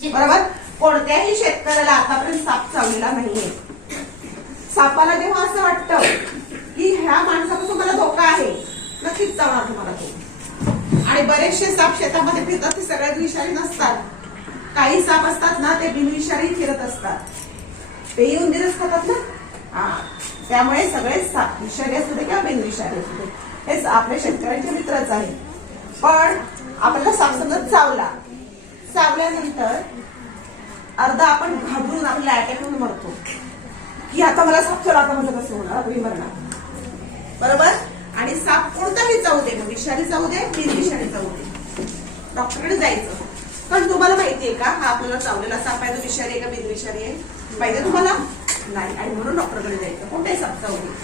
बरोबर? कोणत्याही शेतकऱ्याला आतापर्यंत साप चावलेला नाहीये. सापाला जेव्हा असं वाटतं की ह्या माणसापासून मला धोका आहे नक्कीच चावणार तुम्हाला तो. आणि बरेचसे साप शेतामध्ये फिरतात ते सगळे विषारी नसतात. काही साप असतात ना ते बिनविषारी फिरत असतात. ते येऊन दिवस खातात ना? हा. त्यामुळे सगळे साप विषारी असू दे किंवा बिनविषारी असू दे हे आपल्या शेतकऱ्यांचे मित्रच आहे पण आपल्याला साप समजत चावला चावल्यानंतर अर्धा आपण घाबरून आपल्याला अटॅक होऊन मरतो. की आता मला साप चावला आता माझं कसं होणार. तुम्ही मरणार. बरोबर? आणि साप कोणताही चावू दे मग विषारी चावू दे बिनविषारी चावू दे. डॉक्टरकडे जायचं. पण तुम्हाला माहितीये का? हा आपल्याला चावलेला साप आहे तो विषारी आहे का बिनविषारी आहे? पाहिजे तुम्हाला? नाही. आणि म्हणून डॉक्टरकडे जायचं. कोणताही साप चावू दे.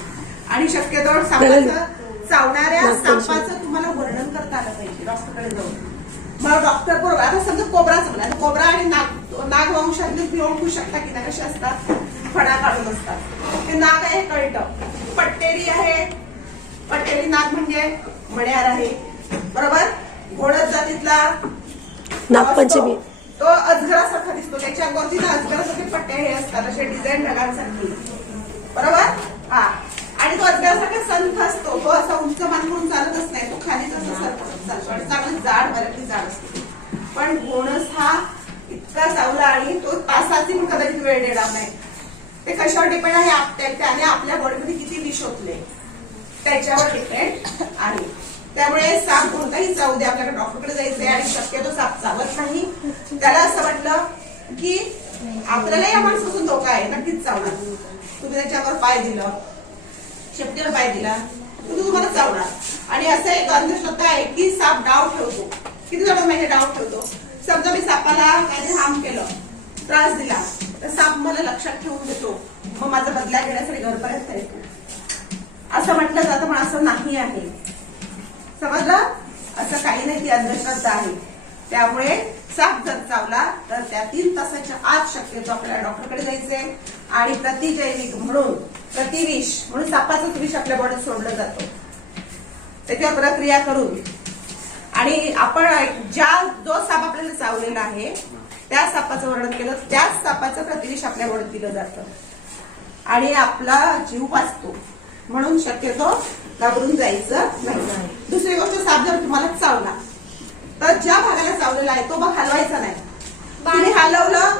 आणि शक्यतो सापाचं चावणाऱ्या सापाचं तुम्हाला वर्णन करता आलं पाहिजे. डॉक्टरकडे जाऊन. मग डॉक्टर बरोबर. आता समजा कोबराच म्हणा कोबरा आणि नाग नागवंशातले तुम्ही ओळखू शकता की ना कसे असतात फणा काढून असतात. ते नाग आहे कळतं. पट्टेरी आहे. पट्टेरी नाग म्हणजे मण्यार आहे. बरोबर? घोडत जातीतला नागपंचमी. तो अजगरासारखा दिसतो. त्याच्या ना अजगरासारखे पट्टे हे असतात असे डिझाईन ढगांसारखी बरोबर? हा. आणि तो अजगरासारखा संथ असतो. तो असा उंच मान म्हणून चालतच नाही. तो खालीच असं सरपटत चालतो. म्हणजे आणि चांगलं जाड बऱ्यापैकी जाड असतो. पण घोणस हा इतका चावला आणि तो तासाची कदाचित वेळ देणार नाही. ते कशावर डिपेंड आहे? आप- त्याने आपल्या बॉडीमध्ये किती विष होतले त्याच्यावर डिपेंड आहे. त्यामुळे साप कोणताही चावू दे. आपल्याकडे डॉक्टरकडे जायचंय आणि शक्यतो साप चावत नाही. त्याला असं वाटलं की आपल्याला या माणसापासून धोका आहे. नक्कीच चावणार तुम्ही त्याच्यावर पाय दिलं. शेपटीवर पाय दिला. तर तो तुम्हाला चावणार आणि असं एक अंधश्रद्धा आहे की साप डाव ठेवतो. किती जण माहिती डाव ठेवतो? समजा मी सापाला काही हार्म केलं त्रास दिला तर साप मला लक्षात ठेवून देतो. मग माझा बदला घेण्यासाठी घरपर्यंत येतो. असं म्हटलं जातं पण असं नाही आहे. समजलं? असं काही नाही ती अंधश्रद्धा आहे. त्यामुळे साप जर चावला तर त्या तीन तासाच्या आत शक्यतो आपल्याला डॉक्टरकडे जायचंय. आणि प्रतिजैविक म्हणून प्रतिविष म्हणून सापाचंच विष आपल्या बॉडीत सोडलं जातं. त्याच्यावर प्रक्रिया करून आणि आपण ज्या जो साप आपल्याला चावलेला आहे त्या सापाचं वर्णन केलं त्याच सापाचं प्रतिविष आपल्या बॉडीत दिलं जातं. आणि आपला जीव वाचतो. म्हणून शक्यतो घाबरून जायचं नाही. दुसरी गोष्ट साप जर तुम्हाला चावला तर ज्या भागाला चावलेला आहे तो भाग हलवायचा नाही. तुम्ही हलवलं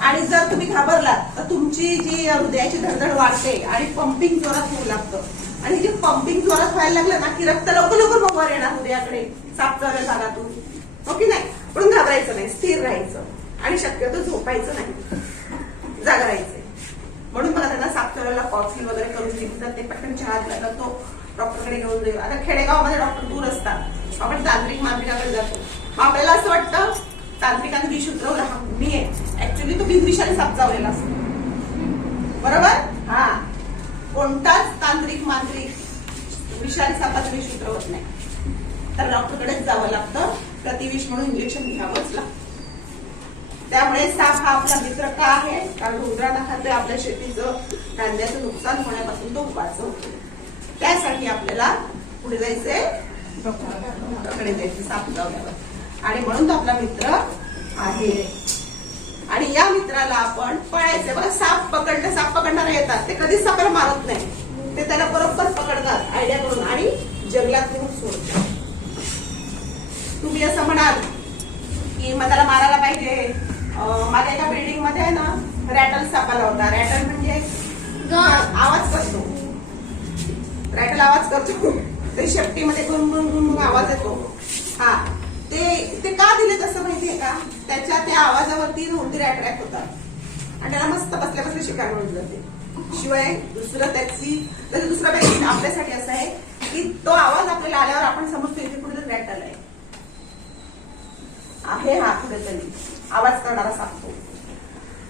आणि जर तुम्ही घाबरलात तर तुमची जी हृदयाची धडधड वाढते आणि पंपिंग जोरात होऊ लागतं. आणि जे पंपिंग जोरात व्हायला लागलं ना की रक्त लवकर लवकर मग येणार हृदयाकडे साफ करायला भागातून ओके हो नाही? पण घाबरायचं नाही स्थिर राहायचं. आणि शक्यतो झोपायचं नाही. जागा राहायचंय म्हणून मला त्यांना सापचोऱ्याला कॉफी वगैरे करून दिली. तर ते पटकन चहा लागला तो डॉक्टरकडे घेऊन जाईल. आता खेडेगावामध्ये डॉक्टर दूर असतात. आपण तांत्रिक मांत्रिकाकडे जातो. आपल्याला असं वाटतं तांत्रिकांनी विष उतरवला मी आहे. साप चावलेला असतो. बरोबर? हा. कोणताच तांत्रिक मांत्रिक विषारी सापाचं विष उतरवत नाही. तर डॉक्टरकडेच जावं लागतं. प्रतिविष म्हणून इंजेक्शन घ्यावंच लागतं. त्यामुळे साप हा आपला मित्र का आहे? कारण उंदराला खाते आपल्या शेतीचं कांद्याचं नुकसान होण्यापासून तो वाचवतो त्यासाठी आपल्याला पुढे जायचंय डॉक्टरकडे जायचं साप लावल्यावर आणि म्हणून तो आपला मित्र आहे. आणि या मित्राला आपण पळायचंय. बघा साप पकडणं साप पकडणारे येतात. ते कधीच सापाला मारत नाही. ते त्याला बरोबर पकडतात आयडिया करून. आणि जंगलात नेऊन सोडतात. तुम्ही असं म्हणाल की मग त्याला मारायला पाहिजे. माझ्या एका बिल्डिंगमध्ये आहे ना रॅटल सापाला होता. रॅटल म्हणजे आवाज करतो. रॅटल आवाज करतो. ते शेपटीमध्ये गुण गुण गुण गुण आवाज येतो. हा. ते ते का दिले तसं माहितीये का? तीन उंदीर अट्रॅक्ट होतात. आणि त्याला मस्त बसल्या बसल्या शिकार मिळून जाते शिवाय दुसरं त्याची त्याचं दुसरं काही आपल्यासाठी असं आहे की तो आवाज आपल्याला आल्यावर आपण समजतो इथे कुठेतरी रॅट आहे आहे हा कुठेतरी. आवाज करणारा सांगतो.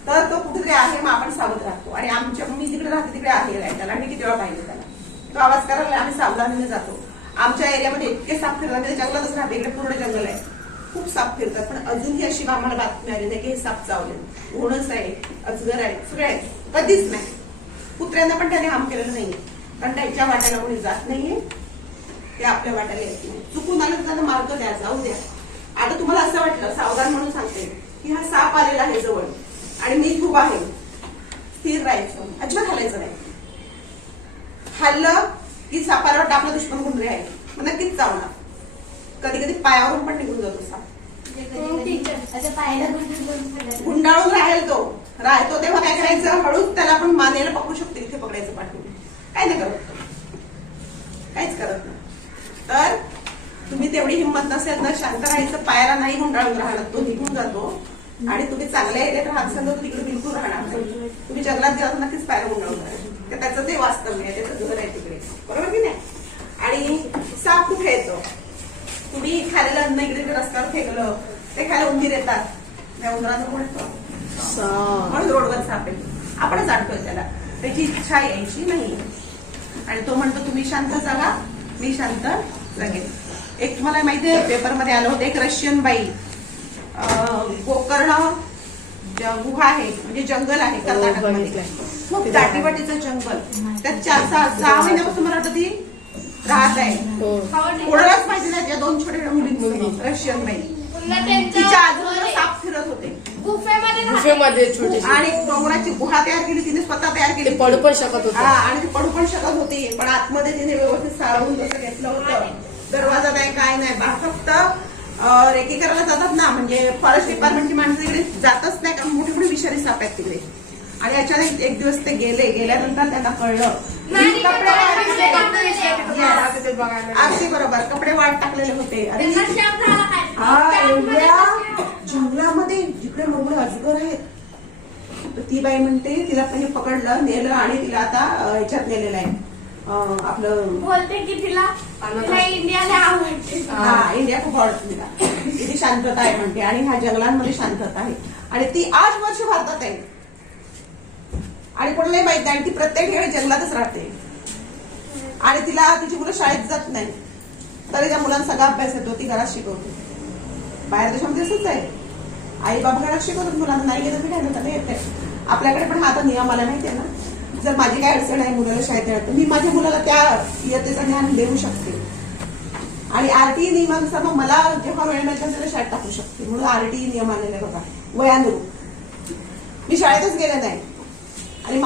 तर तो कुठेतरी आहे मग आपण सावध राहतो. आणि आमच्या मी जिकडे राहते तिकडे आहे त्याला मी किती वेळा पाहिजे त्याला. तो आवाज करायला आम्ही सावधानीने जातो. आमच्या एरियामध्ये इतके साप फिरतात म्हणजे जंगलातच राहते. इकडे पूर्ण जंगल आहे. साप फिरतात. पण अजूनही अशी आम्हाला बातमी आली नाही की हे साप चावले घोणस आहे अजगर आहे सगळे कधीच नाही. कुत्र्यांना पण त्याने हाम केलेलं नाही कारण त्यांच्या वाट्याला कोणी जात नाहीये. ते आपल्या वाट्याला येत नाही. चुकून आलं त्यांना मार्ग द्या जाऊ द्या. आता तुम्हाला असं वाटलं सावधान म्हणून सांगते की हा साप आलेला आहे जवळ. आणि मी खूप आहे. स्थिर राहायचं. अजिबात हलायचं नाही. हल्लं की सापाला वाटतं आपला दुश्मन गुंडरे आहे मग नक्कीच चावणार कधी कधी पायावरून पण निघून जातो साप. गुंडाळून राहील तो. राहतो तेव्हा काय करायचं? हळूच त्याला आपण मानेला पकडू शकतो इथे पकडायचं पाठवून. काय नाही करत. काहीच करत नाही. तर तुम्ही तेवढी हिंमत नसेल तर शांत राहायचं पायाला नाही गुंडाळून राहणार. तो निघून जातो. आणि तुम्ही चांगल्या एरियात राहत असाल तर तिकडे बिलकुल राहणार नाही. तुम्ही जंगलात गेला तर नक्कीच पायाला गुंडाळून राहणार. तर त्याचं ते वास्तव आहे त्याचं घर आहे तिकडे. बरोबर की नाही? आणि साप कुठे येतो? तुम्ही खाल्लेलं अन्न इकडे रस्त्यावर फेकलं ते खायला उंदीर येतात. त्या उंदराचं येतं? म्हणून रोडवर साप आपणच अडतोय त्याला. त्याची इच्छा यायची नाही. आणि तो म्हणतो तुम्ही शांत जागा मी शांत जगेन एक तुम्हाला माहिती आहे पेपरमध्ये आलं होतं एक रशियन बाई गोकर्ण गुहा आहे म्हणजे जंगल आहे कर्नाटकमध्ये. बघितलंय. खूप दाटीवाटीचं जंगल. त्यात चार सहा सहा महिन्यापासून मला वाटतं ती राहत आहे. हो. कोणालाच माहिती नाही त्या दोन छोट्या मुली रशियन बाई. तिच्या आजूबाजूला साप फिरत होते. गुफेमध्ये गुफेमध्ये छोटी आणि डोंगराची गुहा तयार केली तिने स्वतः तयार ते केली. पडू पण शकत हा होते आणि ती पडू पण शकत होती. पण आतमध्ये तिने व्यवस्थित साळवून तसं घेतलं होतं. दरवाजा नाही काय नाही. बा फक्त रेकी करायला जातात ना म्हणजे फॉरेस्ट डिपार्टमेंटची माणसं तिकडे जातच नाही कारण मोठे मोठे विषारी साप आहेत तिकडे. आणि अचानक एक दिवस ते गेले. गेल्यानंतर त्यांना कळलं. टाकलेले होते. अगदी बरोबर. कपडे वाट टाकलेले होते. अरे हा एवढ्या जंगलामध्ये जिकडे एवढे अजगर आहेत ती बाई म्हणते तिला पहिले पकडलं नेलं आणि तिला आता अं, ह्याच्यात नेलेलं आहे. आपलं बोलते की तिला? इंडियाला आवडते. हा इंडिया खूप आवडते तिला. तिथे शांतता आहे म्हणते आणि ह्या जंगलांमध्ये शांतता आहे. आणि ती आठ वर्ष भारतात आहे. आणि कोणालाही माहीत नाही आणि ती प्रत्येक ठिकाणी जंगलातच राहते. आणि तिला तिची मुलं शाळेत जात नाही तरी त्या मुलांना सगळा अभ्यास येतो ती घरात शिकवते. बाहेर देशामध्ये असंच आहे. आई बाबा घरात शिकवतात मुलांना नाही गेलं तरी नाही, येते आपल्याकडे पण हा आता नियम आला आहे ना? जर माझी काय अडचण आहे मुलाला शाळेत येणार मी माझ्या मुलाला त्या इयत्तेचं ज्ञान देऊ शकते. आणि आरटीई नियमानुसार मग मला जेव्हा वेळ मिळेल त्याला शाळेत टाकू शकते. म्हणून आरटीई नियम आलेले बघा. वयानुरूप. मी शाळेतच गेले नाही. आणि